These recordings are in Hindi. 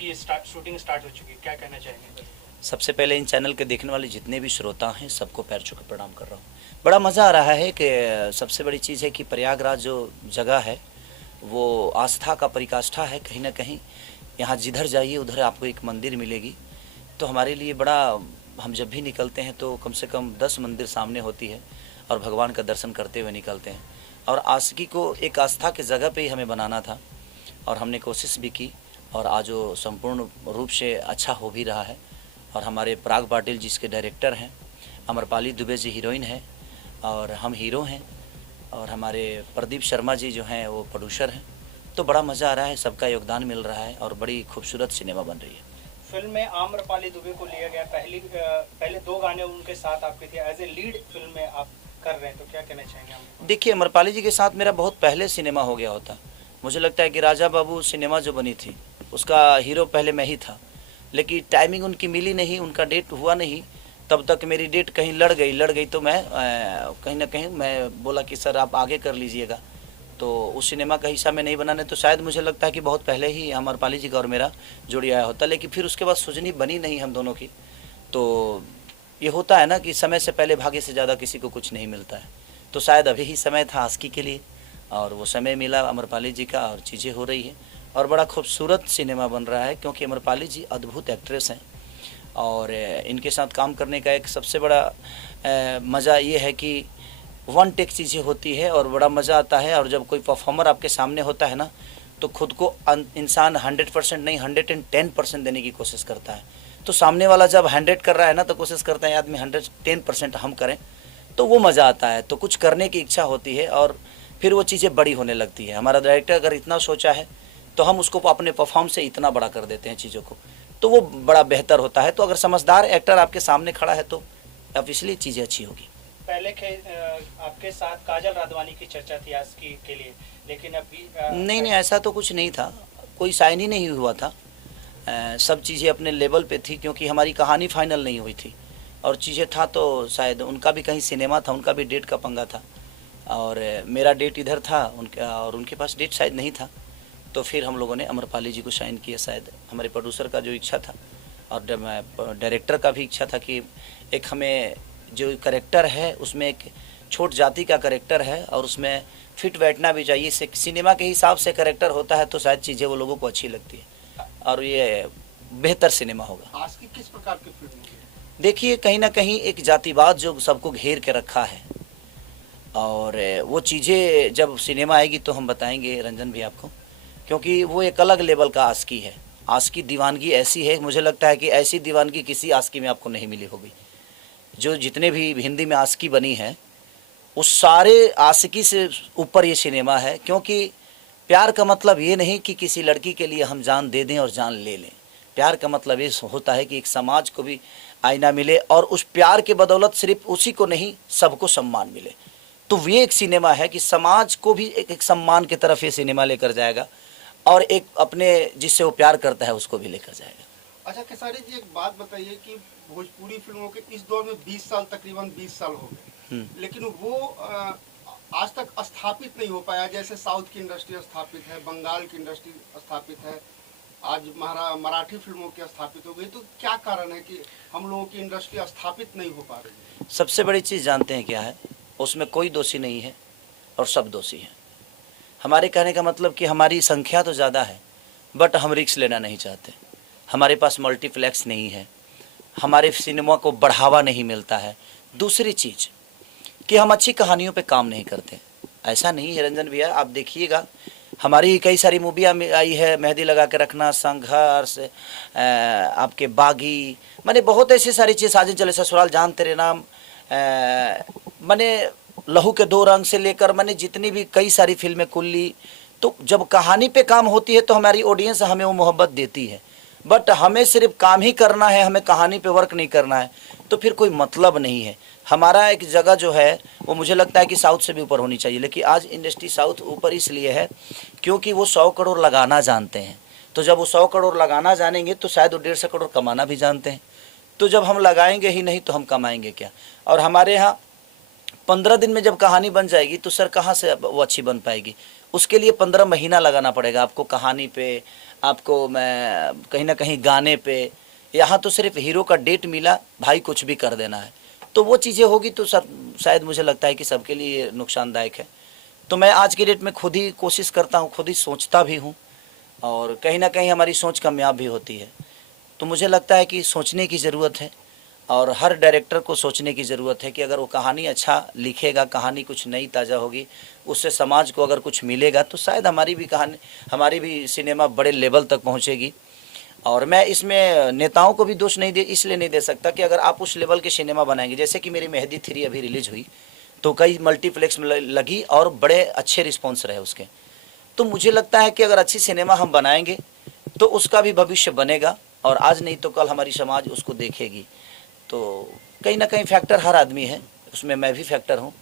इसकी शूटिंग स्टार्ट हो चुकी है, क्या कहना चाहेंगे? सबसे पहले इन चैनल के देखने वाले जितने भी श्रोता हैं सबको पैर छू के प्रणाम कर रहा हूँ। बड़ा मज़ा आ रहा है कि सबसे बड़ी चीज़ है कि प्रयागराज जो जगह है वो आस्था का परिकाष्ठा है। कहीं ना कहीं यहाँ जिधर जाइए उधर आपको एक मंदिर मिलेगी। तो हमारे लिए बड़ा, हम जब भी निकलते हैं तो कम से कम 10 मंदिर सामने होती है और भगवान का दर्शन करते हुए निकलते हैं। और आशिकी को एक आस्था की जगह पे ही हमें बनाना था और हमने कोशिश भी की और आज वो संपूर्ण रूप से अच्छा हो भी रहा है। और हमारे पराग पाटिल जिसके डायरेक्टर हैं, अमरपाली दुबे जी हीरोइन है और हम हीरो हैं, और हमारे प्रदीप शर्मा जी जो हैं वो प्रोड्यूसर हैं। तो बड़ा मज़ा आ रहा है, सबका योगदान मिल रहा है और बड़ी खूबसूरत सिनेमा बन रही है। फिल्म में आम्रपाली दुबे को लिया गया, पहले 2 गाने उनके साथ आपके थे, एज ए लीड फिल्म में आप कर रहे हैं, तो क्या कहना चाहेंगे हम? देखिए, अमरपाली जी के साथ मेरा बहुत पहले सिनेमा हो गया होता। मुझे लगता है कि राजा बाबू सिनेमा जो बनी थी उसका हीरो पहले मैं ही था, लेकिन टाइमिंग उनकी मिली नहीं, उनका डेट हुआ नहीं। तब तक मेरी डेट कहीं लड़ गई तो मैं कहीं ना कहीं मैं बोला कि सर आप आगे कर लीजिएगा। तो उस सिनेमा का हिस्सा में नहीं बनाने, तो शायद मुझे लगता है कि बहुत पहले ही अमरपाली जी का और मेरा जोड़ी आया होता। लेकिन फिर उसके बाद सुजनी बनी नहीं हम दोनों की। तो ये होता है ना कि समय से पहले भाग्य से ज़्यादा किसी को कुछ नहीं मिलता है। तो शायद अभी ही समय था आस्की के लिए और वो समय मिला अमरपाली जी का और चीज़ें हो रही है और बड़ा खूबसूरत सिनेमा बन रहा है, क्योंकि अमरपाली जी अद्भुत एक्ट्रेस हैं। और इनके साथ काम करने का एक सबसे बड़ा मज़ा ये है कि वन टेक चीज़ें होती है और बड़ा मज़ा आता है। और जब कोई परफॉर्मर आपके सामने होता है ना, तो खुद को इंसान 100% नहीं 110% देने की कोशिश करता है। तो सामने वाला जब 100 कर रहा है ना, तो कोशिश करता है आदमी 110% हम करें, तो वो मज़ा आता है। तो कुछ करने की इच्छा होती है और फिर वो चीज़ें बड़ी होने लगती है। हमारा डायरेक्टर अगर इतना सोचा है तो हम उसको अपने परफॉर्म से इतना बड़ा कर देते हैं चीज़ों को, तो वो बड़ा बेहतर होता है। तो अगर समझदार एक्टर आपके सामने खड़ा है तो ऑब्वियसली चीज़ें अच्छी होगी। पहले आपके साथ काजल राघवानी की चर्चा थी आस्की के लिए, लेकिन अभी नहीं, ऐसा तो कुछ नहीं था, कोई साइन ही नहीं हुआ था। सब चीज़ें अपने लेवल पे थी, क्योंकि हमारी कहानी फाइनल नहीं हुई थी और चीज़ें था तो शायद उनका भी कहीं सिनेमा था, उनका भी डेट का पंगा था और मेरा डेट इधर था उनका और उनके पास डेट शायद नहीं था। तो फिर हम लोगों ने अमरपाली जी को साइन किया, शायद हमारे प्रोड्यूसर का जो इच्छा था और डायरेक्टर का भी इच्छा था कि एक हमें जो करेक्टर है उसमें एक छोट जाति का करेक्टर है और उसमें फिट बैठना भी चाहिए। सिनेमा के हिसाब से करेक्टर होता है तो शायद चीज़ें वो लोगों को अच्छी लगती है और ये बेहतर सिनेमा होगा। आज की किस प्रकार की फिल्म है? देखिए, कहीं ना कहीं एक जातिवाद जो सबको घेर के रखा है और वो चीज़ें जब सिनेमा आएगी तो हम बताएंगे रंजन भी आपको, क्योंकि वो एक अलग लेवल का आस्की है। आस्की दीवानगी ऐसी है, मुझे लगता है कि ऐसी दीवानगी किसी आस्की में आपको नहीं मिली होगी। जो जितने भी हिंदी में आस्की बनी है उस सारे आशिकी से ऊपर ये सिनेमा है, क्योंकि प्यार का मतलब ये नहीं कि किसी लड़की के लिए हम जान दे दें और जान ले लें। प्यार का मतलब ये होता है कि एक समाज को भी आईना मिले और उस प्यार के बदौलत सिर्फ उसी को नहीं सबको सम्मान मिले। तो ये एक सिनेमा है कि समाज को भी एक सम्मान की तरफ ये सिनेमा लेकर जाएगा और एक अपने जिससे वो प्यार करता है उसको भी लेकर जाएगा। अच्छा खेसारी जी, एक बात बताइए कि भोजपुरी फिल्मों के इस दौर में 20 साल, तकरीबन 20 साल हो गए, लेकिन वो आज तक स्थापित नहीं हो पाया। जैसे साउथ की इंडस्ट्री स्थापित है, बंगाल की इंडस्ट्री स्थापित है, आज मराठी फिल्मों की स्थापित हो गई। तो क्या कारण है कि हम लोगों की इंडस्ट्री स्थापित नहीं हो पा रही है? सबसे बड़ी चीज़ जानते हैं क्या है? उसमें कोई दोषी नहीं है और सब दोषी हैं। हमारे कहने का मतलब कि हमारी संख्या तो ज़्यादा है बट हम रिस्क लेना नहीं चाहते। हमारे पास मल्टीप्लेक्स नहीं है, हमारे सिनेमा को बढ़ावा नहीं मिलता है। दूसरी चीज़ कि हम अच्छी कहानियों पे काम नहीं करते। ऐसा नहीं है रंजन भैया, आप देखिएगा हमारी कई सारी मूवियाँ आई है, मेहंदी लगा के रखना, संघर्ष, आपके बागी, मैंने बहुत ऐसी सारी चीज़, साजिद चले ससुराल, जान तेरे नाम, मैंने लहू के 2 रंग से लेकर मैंने जितनी भी कई सारी फिल्में, कुल्ली। तो जब कहानी पे काम होती है तो हमारी ऑडियंस हमें वो मोहब्बत देती है, बट हमें सिर्फ काम ही करना है, हमें कहानी पे वर्क नहीं करना है तो फिर कोई मतलब नहीं है। हमारा एक जगह जो है वो मुझे लगता है कि साउथ से भी ऊपर होनी चाहिए, लेकिन आज इंडस्ट्री साउथ ऊपर इसलिए है क्योंकि वो 100 करोड़ लगाना जानते हैं। तो जब वो 100 करोड़ लगाना जानेंगे तो शायद वो 150 करोड़ कमाना भी जानते हैं। तो जब हम लगाएंगे ही नहीं तो हम कमाएंगे क्या? और हमारे यहाँ 15 दिन में जब कहानी बन जाएगी तो सर कहाँ से वो अच्छी बन पाएगी? उसके लिए 15 महीना लगाना पड़ेगा आपको कहानी पे, आपको मैं कहीं ना कहीं गाने पे। यहाँ तो सिर्फ हीरो का डेट मिला, भाई कुछ भी कर देना है, तो वो चीज़ें होगी तो सब शायद मुझे लगता है कि सबके लिए नुकसानदायक है। तो मैं आज की डेट में खुद ही कोशिश करता हूँ, खुद ही सोचता भी हूँ, और कहीं ना कहीं हमारी सोच कामयाब भी होती है। तो मुझे लगता है कि सोचने की ज़रूरत है, और हर डायरेक्टर को सोचने की ज़रूरत है कि अगर वो कहानी अच्छा लिखेगा, कहानी कुछ नई ताज़ा होगी, उससे समाज को अगर कुछ मिलेगा तो शायद हमारी भी कहानी, हमारी भी सिनेमा बड़े लेवल तक पहुंचेगी। और मैं इसमें नेताओं को भी दोष नहीं दे, इसलिए नहीं दे सकता कि अगर आप उस लेवल के सिनेमा बनाएंगे, जैसे कि मेरी मेहदी 3 अभी रिलीज हुई तो कई मल्टीप्लेक्स में लगी और बड़े अच्छे रिस्पॉन्स रहे उसके। तो मुझे लगता है कि अगर अच्छी सिनेमा हम बनाएंगे तो उसका भी भविष्य बनेगा, और आज नहीं तो कल हमारी समाज उसको देखेगी। तो कहीं ना कहीं फैक्टर हर आदमी है, उसमें मैं भी फैक्टर हूँ,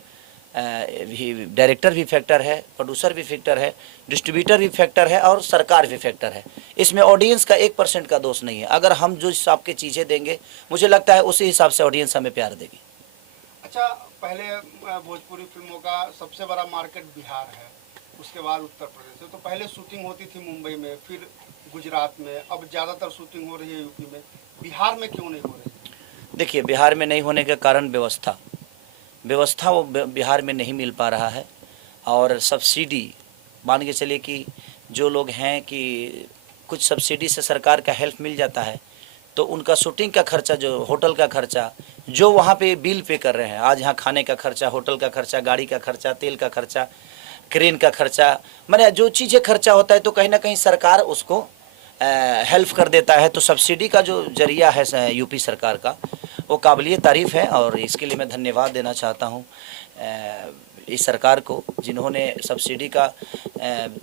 डायरेक्टर भी फैक्टर है, प्रोड्यूसर भी फैक्टर है, डिस्ट्रीब्यूटर भी फैक्टर है, और सरकार भी फैक्टर है। इसमें ऑडियंस का 1% का दोष नहीं है। अगर हम जो हिसाब की चीज़ें देंगे, मुझे लगता है उसी हिसाब से ऑडियंस हमें प्यार देगी। अच्छा, पहले भोजपुरी फिल्मों का सबसे बड़ा मार्केट बिहार है, उसके बाद उत्तर प्रदेश है। तो पहले शूटिंग होती थी मुंबई में, फिर गुजरात में, अब ज़्यादातर शूटिंग हो रही है यूपी में। बिहार में क्यों नहीं हो रही? देखिए, बिहार में नहीं होने का कारण व्यवस्था वो बिहार में नहीं मिल पा रहा है। और सब्सिडी मान के चलिए कि जो लोग हैं कि कुछ सब्सिडी से सरकार का हेल्प मिल जाता है, तो उनका शूटिंग का खर्चा, जो होटल का खर्चा, जो वहाँ पे बिल पे कर रहे हैं, आज यहाँ खाने का खर्चा, होटल का खर्चा, गाड़ी का खर्चा, तेल का खर्चा, क्रेन का खर्चा, मैंने जो चीज़ें खर्चा होता है, तो कहीं ना कहीं सरकार उसको हेल्प कर देता है। तो सब्सिडी का जो जरिया है यूपी सरकार का, वो काबिलियत तारीफ़ है, और इसके लिए मैं धन्यवाद देना चाहता हूँ इस सरकार को, जिन्होंने सब्सिडी का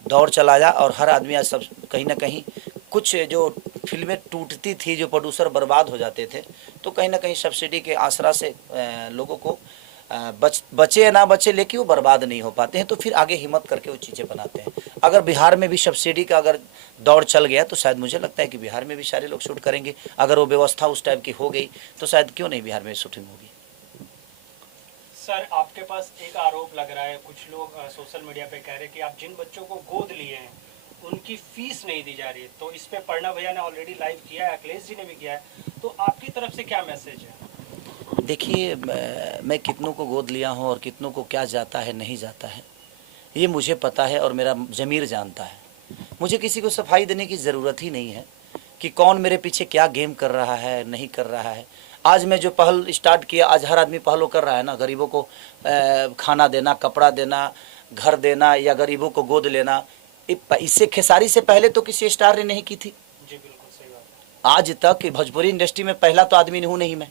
दौर चलाया, और हर आदमी आज सब कहीं ना कहीं, कुछ जो फिल्में टूटती थी, जो प्रोड्यूसर बर्बाद हो जाते थे, तो कहीं ना कहीं सब्सिडी के आसरा से लोगों को बचे या ना बचे, लेकिन वो बर्बाद नहीं हो पाते हैं, तो फिर आगे हिम्मत करके वो चीज़ें बनाते हैं। अगर बिहार में भी सब्सिडी का अगर दौर चल गया तो शायद मुझे लगता है कि बिहार में भी सारे लोग शूट करेंगे। अगर वो व्यवस्था उस टाइप की हो गई तो शायद क्यों नहीं बिहार में शूटिंग होगी। सर, आपके पास एक आरोप लग रहा है, कुछ लोग सोशल मीडिया पे कह रहे हैं कि आप जिन बच्चों को गोद लिए हैं उनकी फीस नहीं दी जा रही है। तो इस पे पढ़ना भैया ने ऑलरेडी लाइव किया है, अखिलेश जी ने भी किया है, तो आपकी तरफ से क्या मैसेज है? देखिए, मैं कितनों को गोद लिया हूँ और कितनों को क्या जाता है नहीं जाता है, ये मुझे पता है, और मेरा ज़मीर जानता है। मुझे किसी को सफाई देने की ज़रूरत ही नहीं है कि कौन मेरे पीछे क्या गेम कर रहा है, नहीं कर रहा है। आज मैं जो पहल स्टार्ट किया, आज हर आदमी पहलों कर रहा है ना, गरीबों को खाना देना, कपड़ा देना, घर देना, या गरीबों को गोद लेना। इससे खेसारी से पहले तो किसी स्टार ने नहीं की थी। जी बिल्कुल सही बात है। आज तक भोजपुरी इंडस्ट्री में पहला तो आदमी हूँ नहीं मैं,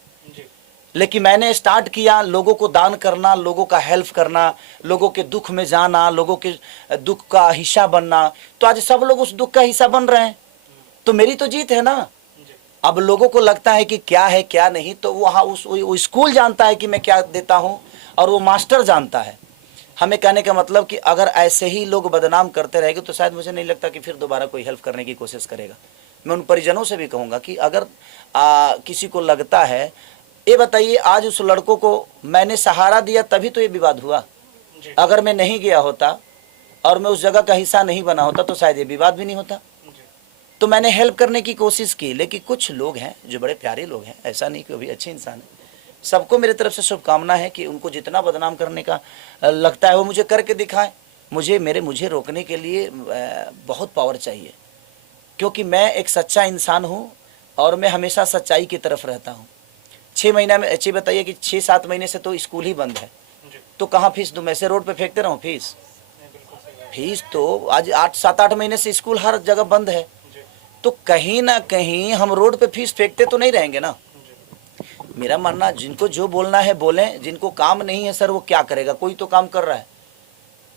लेकिन मैंने स्टार्ट किया लोगों को दान करना, लोगों का हेल्प करना, लोगों के दुख में जाना, लोगों के दुख का हिस्सा बनना। तो आज सब लोग उस दुख का हिस्सा बन रहे हैं, तो मेरी तो जीत है ना। अब लोगों को लगता है कि क्या है क्या नहीं, तो वहाँ वो स्कूल जानता है कि मैं क्या देता हूँ, और वो मास्टर जानता है। हमें कहने का मतलब कि अगर ऐसे ही लोग बदनाम करते रहेंगे तो शायद मुझे नहीं लगता कि फिर दोबारा कोई हेल्प करने की कोशिश करेगा। मैं उन परिजनों से भी कहूँगा कि अगर किसी को लगता है, ये बताइए, आज उस लड़कों को मैंने सहारा दिया तभी तो ये विवाद हुआ। अगर मैं नहीं गया होता और मैं उस जगह का हिस्सा नहीं बना होता तो शायद ये विवाद भी नहीं होता। तो मैंने हेल्प करने की कोशिश की, लेकिन कुछ लोग हैं जो बड़े प्यारे लोग हैं, ऐसा नहीं कि वो भी अच्छे इंसान हैं। सबको मेरे तरफ से शुभकामना है कि उनको जितना बदनाम करने का लगता है वो मुझे करके दिखाएं। मुझे रोकने के लिए बहुत पावर चाहिए, क्योंकि मैं एक सच्चा इंसान हूँ और मैं हमेशा सच्चाई की तरफ रहता हूँ। 6 महीना में अच्छी बताइए कि 6-7 महीने से तो स्कूल ही बंद है, तो कहाँ फीस दूँ? मैं से रोड पे फेंकते रहूँ फीस तो आज 7-8 महीने से स्कूल हर जगह बंद है, तो कहीं ना कहीं हम रोड पे फीस फेंकते तो नहीं रहेंगे ना। मेरा मानना, जिनको जो बोलना है बोलें, जिनको काम नहीं है सर वो क्या करेगा, कोई तो काम कर रहा है।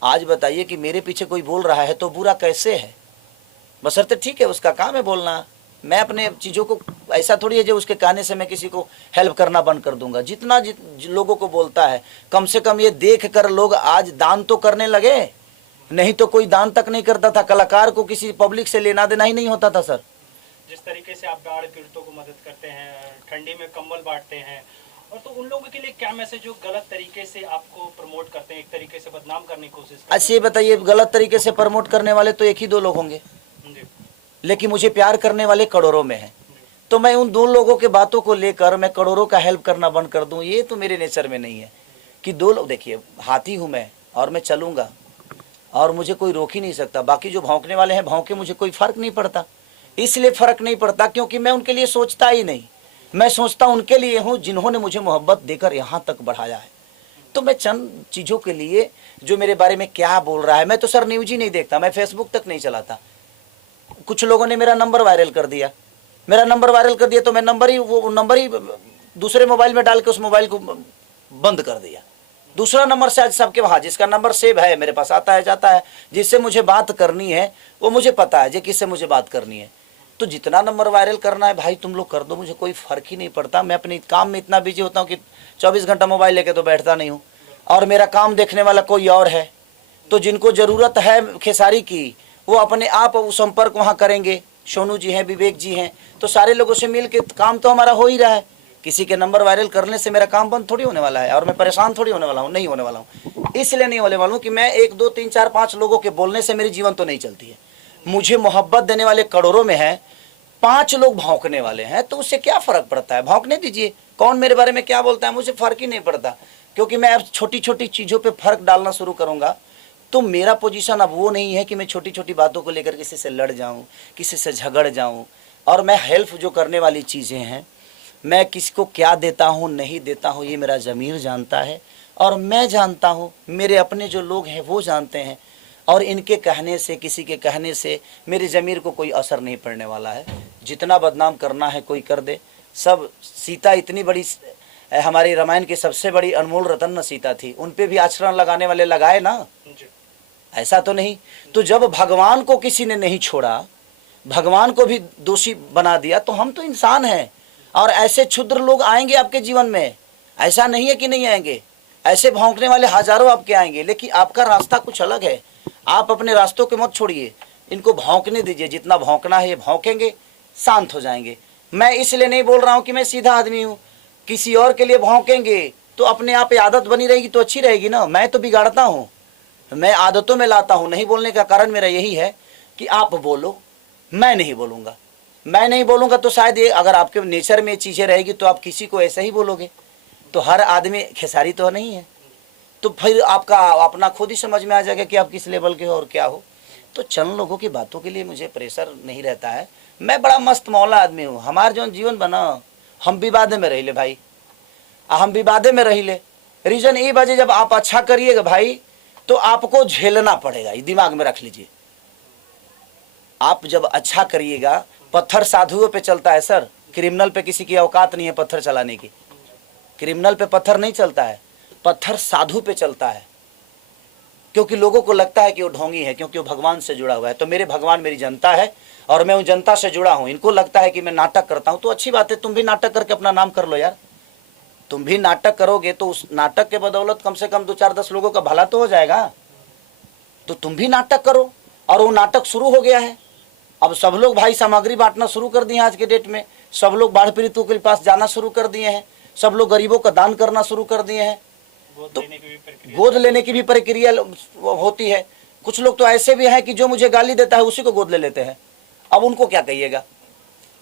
आज बताइए कि मेरे पीछे कोई बोल रहा है तो बुरा कैसे है? बशर्ते ठीक है उसका काम है बोलना, मैं अपने चीज़ों को ऐसा थोड़ी है जो उसके कहने से मैं किसी को हेल्प करना बंद कर दूंगा। जितना लोगों को बोलता है, कम से कम ये देख कर लोग आज दान तो करने लगे, नहीं तो कोई दान तक नहीं करता था। कलाकार को किसी पब्लिक से लेना देना ही नहीं होता था सर। जिस तरीके से आप बाढ़ पीड़ितों को मदद करते हैं, ठंडी में कंबल बांटते हैं, और तो उन लोगों के लिए क्या मैसेज जो गलत तरीके से आपको प्रमोट करते हैं, एक तरीके से बदनाम करने की कोशिश करते अच्छा ये बताइए, गलत तरीके से प्रमोट करने वाले तो एक ही दो लोग होंगे, हैं? जी, लेकिन मुझे प्यार करने वाले करोड़ों में हैं। तो मैं उन दो लोगों के बातों को लेकर मैं करोड़ों का हेल्प करना बंद कर दूं, ये तो मेरे नेचर में नहीं है। कि दो लोग, देखिए हाथी हूं मैं और मैं चलूंगा और मुझे कोई रोक ही नहीं सकता। बाकी जो भौंकने वाले हैं भौंके, मुझे कोई फर्क नहीं पड़ता। इसलिए फर्क नहीं पड़ता क्योंकि मैं उनके लिए सोचता ही नहीं। मैं सोचता उनके लिए हूँ जिन्होंने मुझे मोहब्बत देकर यहाँ तक बढ़ाया है। तो मैं चंद चीज़ों के लिए, जो मेरे बारे में क्या बोल रहा है, मैं तो सर न्यूज ही नहीं देखता, मैं फेसबुक तक नहीं चलाता। कुछ लोगों ने मेरा नंबर वायरल कर दिया, तो मैं नंबर ही दूसरे मोबाइल में डाल के उस मोबाइल को बंद कर दिया। दूसरा नंबर से आज सबके वहाँ जिसका नंबर सेव है मेरे पास आता है जाता है, जिससे मुझे बात करनी है वो मुझे पता है, किससे मुझे बात करनी है। तो जितना नंबर वायरल करना है भाई तुम लोग कर दो, मुझे कोई फर्क ही नहीं पड़ता। मैं अपने काम में इतना बिजी होता हूँ कि 24 घंटा मोबाइल लेके तो बैठता नहीं हूँ, और मेरा काम देखने वाला कोई और है। तो जिनको ज़रूरत है खेसारी की वो अपने आप संपर्क वहाँ करेंगे। सोनू जी हैं, विवेक जी हैं, तो सारे लोगों से मिल के काम तो हमारा हो ही रहा है। किसी के नंबर वायरल करने से मेरा काम बंद थोड़ी होने वाला है, और मैं परेशान थोड़ी होने वाला हूँ, नहीं होने वाला हूँ। इसलिए नहीं होने वाला हूँ कि मैं 1 2 3 4 5 लोगों के बोलने से मेरी जीवन तो नहीं चलती है। मुझे मोहब्बत देने वाले करोड़ों में हैं, 5 लोग भौंकने वाले हैं, तो उससे क्या फ़र्क पड़ता है? भौंकने दीजिए, कौन मेरे बारे में क्या बोलता है मुझे फ़र्क ही नहीं पड़ता। क्योंकि मैं अब छोटी छोटी चीज़ों पर फ़र्क डालना शुरू करूँगा, तो मेरा पोजीशन अब वो नहीं है कि मैं छोटी छोटी बातों को लेकर किसी से लड़ जाऊं, किसी से झगड़ जाऊं। और मैं हेल्प जो करने वाली चीज़ें हैं, मैं किसको क्या देता हूं नहीं देता हूं, ये मेरा ज़मीर जानता है और मैं जानता हूं, मेरे अपने जो लोग हैं वो जानते हैं। और इनके कहने से, किसी के कहने से मेरे ज़मीर को कोई असर नहीं पड़ने वाला है। जितना बदनाम करना है कोई कर दे। सब सीता इतनी बड़ी, हमारी रामायण की सबसे बड़ी अनमोल रतन न सीता थी, उन पे भी आचरण लगाने वाले लगाए ना, ऐसा तो नहीं। तो जब भगवान को किसी ने नहीं छोड़ा, भगवान को भी दोषी बना दिया, तो हम तो इंसान हैं। और ऐसे क्षुद्र लोग आएंगे आपके जीवन में, ऐसा नहीं है कि नहीं आएंगे। ऐसे भौंकने वाले हजारों आपके आएंगे, लेकिन आपका रास्ता कुछ अलग है। आप अपने रास्तों के मत छोड़िए, इनको भौंकने दीजिए। जितना भौंकना है ये भौंकेंगे, शांत हो जाएंगे। मैं इसलिए नहीं बोल रहा हूँ कि मैं सीधा आदमी हूँ। किसी और के लिए भौंकेंगे तो अपने आप आदत बनी रहेगी तो अच्छी रहेगी ना। मैं तो बिगाड़ता हूँ, मैं आदतों में लाता हूँ। नहीं बोलने का कारण मेरा यही है कि आप बोलो, मैं नहीं बोलूँगा। मैं नहीं बोलूँगा तो शायद ये, अगर आपके नेचर में चीज़ें रहेगी तो आप किसी को ऐसे ही बोलोगे। तो हर आदमी खेसारी तो नहीं है, तो फिर आपका अपना खुद ही समझ में आ जाएगा कि आप किस लेवल के हो और क्या हो। तो चंद लोगों की बातों के लिए मुझे प्रेशर नहीं रहता है। मैं बड़ा मस्त मौला आदमी हूँ। हमारा जो जीवन बना, हम विवादे में रही ले भाई, हम विवादे में रही ले। रीज़न ये वजह, जब आप अच्छा करिएगा भाई तो आपको झेलना पड़ेगा, ये दिमाग में रख लीजिए। आप जब अच्छा करिएगा, पत्थर साधुओं पे चलता है सर, क्रिमिनल पे किसी की औकात नहीं है पत्थर चलाने की। क्रिमिनल पे पत्थर नहीं चलता है, पत्थर साधु पे चलता है। क्योंकि लोगों को लगता है कि वो ढोंगी है, क्योंकि वो भगवान से जुड़ा हुआ है। तो मेरे भगवान मेरी जनता है और मैं उन जनता से जुड़ा हूँ। इनको लगता है कि मैं नाटक करता हूँ, तो अच्छी बात है, तुम भी नाटक करके अपना नाम कर लो यार। तुम भी नाटक करोगे तो उस नाटक के बदौलत कम से कम 2 4 10 लोगों का भला तो हो जाएगा। तो तुम भी नाटक करो, और वो नाटक शुरू हो गया है। अब सब लोग भाई सामग्री बांटना शुरू कर दिए हैं। आज के डेट में सब लोग बाढ़ पीड़ितों के पास जाना शुरू कर दिए हैं, सब लोग गरीबों का दान करना शुरू कर दिए हैं। तो गोद लेने की भी प्रक्रिया होती है। कुछ लोग तो ऐसे भी हैं कि जो मुझे गाली देता है उसी को गोद ले लेते हैं। अब उनको क्या कहिएगा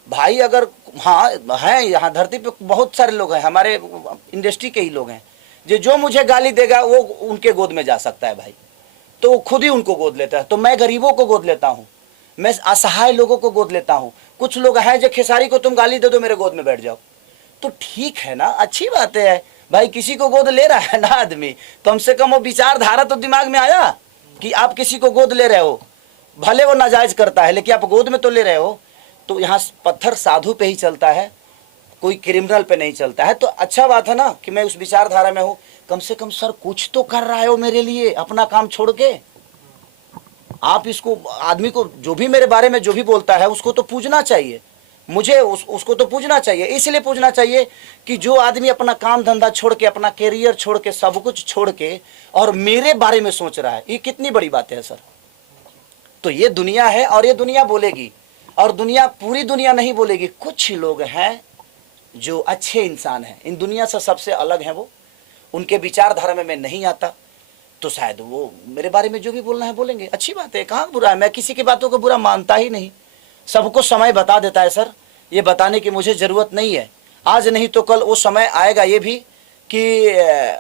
भाई? अगर हाँ हैं, यहाँ धरती पे बहुत सारे लोग हैं, हमारे इंडस्ट्री के ही लोग हैं, जो मुझे गाली देगा वो उनके गोद में जा सकता है भाई। तो वो खुद ही उनको गोद लेता है। तो मैं गरीबों को गोद लेता हूँ, मैं असहाय लोगों को गोद लेता हूँ। कुछ लोग हैं जो खेसारी को तुम गाली दे दो मेरे गोद में बैठ जाओ, तो ठीक है ना, अच्छी बात है भाई। किसी को गोद ले रहा है ना आदमी, कम से कम वो विचारधारा तो दिमाग में आया कि आप किसी को गोद ले रहे हो। भले वो नाजायज करता है, लेकिन आप गोद में तो ले रहे हो। तो यहाँ पत्थर साधु पे ही चलता है, कोई क्रिमिनल पे नहीं चलता है। तो अच्छा बात है ना कि मैं उस विचारधारा में हूँ। कम से कम सर कुछ तो कर रहा है वो मेरे लिए, अपना काम छोड़ के। आप इसको, आदमी को जो भी मेरे बारे में जो भी बोलता है उसको तो पूजना चाहिए। मुझे उसको तो पूजना चाहिए। इसलिए पूजना चाहिए कि जो आदमी अपना काम धंधा छोड़ के, अपना कैरियर छोड़ के, सब कुछ छोड़ के और मेरे बारे में सोच रहा है, ये कितनी बड़ी बात है सर। तो ये दुनिया है और ये दुनिया बोलेगी, और दुनिया, पूरी दुनिया नहीं बोलेगी। कुछ लोग हैं जो अच्छे इंसान हैं, इन दुनिया से सबसे अलग हैं वो, उनके विचारधारा में मैं नहीं आता, तो शायद वो मेरे बारे में जो भी बोलना है बोलेंगे, अच्छी बात है, कहाँ बुरा है। मैं किसी की बातों को बुरा मानता ही नहीं, सबको समय बता देता है सर, ये बताने की मुझे ज़रूरत नहीं है। आज नहीं तो कल वो समय आएगा ये भी कि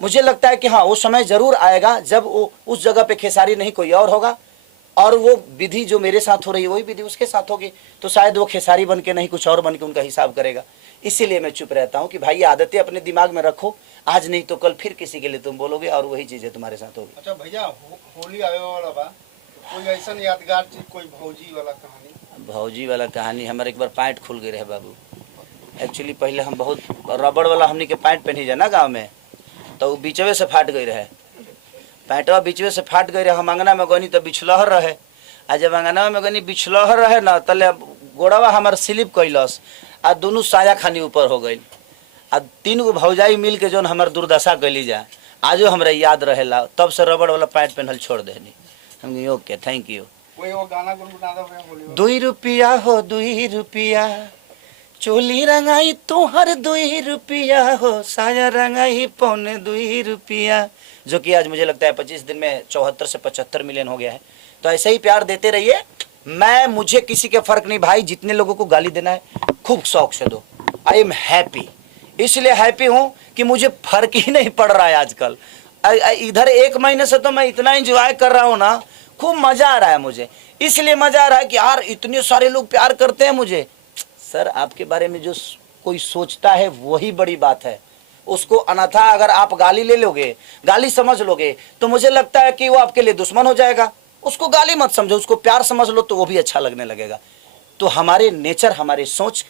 मुझे लगता है कि हाँ वो समय ज़रूर आएगा जब वो उस जगह पे खेसारी नहीं कोई और होगा, और वो विधि जो मेरे साथ हो रही है वही विधि उसके साथ होगी, तो शायद वो खेसारी बन के नहीं कुछ और बन के उनका हिसाब करेगा। इसीलिए मैं चुप रहता हूँ कि भाई ये आदतें अपने दिमाग में रखो, आज नहीं तो कल फिर किसी के लिए तुम बोलोगे और वही चीज़ें तुम्हारे साथ होगी। अच्छा भैया, होली आवे वाला बा, कोई ऐसा यादगार चीज, कोई भौजी वाला कहानी? भौजी वाला कहानी, हमारे एक बार पैंट खुल गई रहे बाबू। एक्चुअली पहले हम बहुत रबड़ वाला हमने के पैंट पहनी जाए ना गाँव में, तो बीचवे से फाट गई रहे, पैंटवा बीचवे से फाट गई रहे। हम अंगना में गनी तो बिछलहर रहे, आ जब अंगना में गनी बिछलहर रहे ना, तले गोड़वा हमार स्लिप कैलस आ दोनों साया खानी ऊपर हो गई, आ 3 गो भौजाई मिल के जौन हमार दुर्दशा कैली जाए, आजो हमरा याद रहेला। तब से रबड़ वाला पैंट पहनल छोड़ देनी हम। Okay, thank you. कोई वो गाना गुनगुना दो भैया होली वाला। 2 रुपया हो 2 रुपया, चोली रंगाई तुहर 2 रुपया हो, साया रंगाई 2.25 रुपया, जो कि आज मुझे लगता है 25 दिन में 74 से 75 मिलियन हो गया है। तो ऐसे ही प्यार देते रहिए। मुझे किसी के फर्क नहीं भाई, जितने लोगों को गाली देना है खूब शौक से दो। आई एम हैप्पी, इसलिए हैप्पी हूँ कि मुझे फर्क ही नहीं पड़ रहा है आजकल। इधर 1 महीने से तो मैं इतना एंजॉय कर रहा हूँ ना, खूब मजा आ रहा है मुझे। इसलिए मजा आ रहा है कि यार इतने सारे लोग प्यार करते हैं मुझे। सर आपके बारे में जो कोई सोचता है वही बड़ी बात है, उसको अन्यथा अगर आप गाली ले लोगे, गाली समझ लोगे, तो मुझे लगता है कि वो आपके लिए दुश्मन हो जाएगा। उसको गाली मत समझो, उसको प्यार समझ लो, तो वो भी अच्छा लगने लगेगा। तो हमारे नेचर, हमारे सोच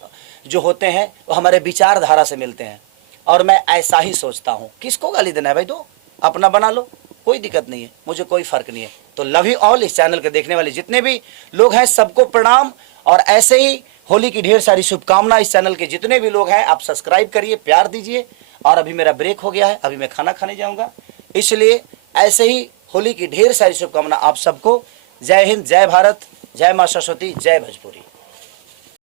जो होते हैं वो हमारे विचारधारा से मिलते हैं, और मैं ऐसा ही सोचता हूँ। किसको गाली देना है भाई, दो, अपना बना लो, कोई दिक्कत नहीं है, मुझे कोई फर्क नहीं है। तो लव यू ऑल। इस चैनल के देखने वाले जितने भी लोग हैं सबको प्रणाम, और ऐसे ही होली की ढेर सारी शुभकामनाएं। इस चैनल के जितने भी लोग हैं आप सब्सक्राइब करिए, प्यार दीजिए। और अभी मेरा ब्रेक हो गया है, अभी मैं खाना खाने जाऊंगा, इसलिए ऐसे ही होली की ढेर सारी शुभकामनाएं आप सबको। जय हिंद, जय भारत, जय मां सरस्वती, जय भोजपुरी।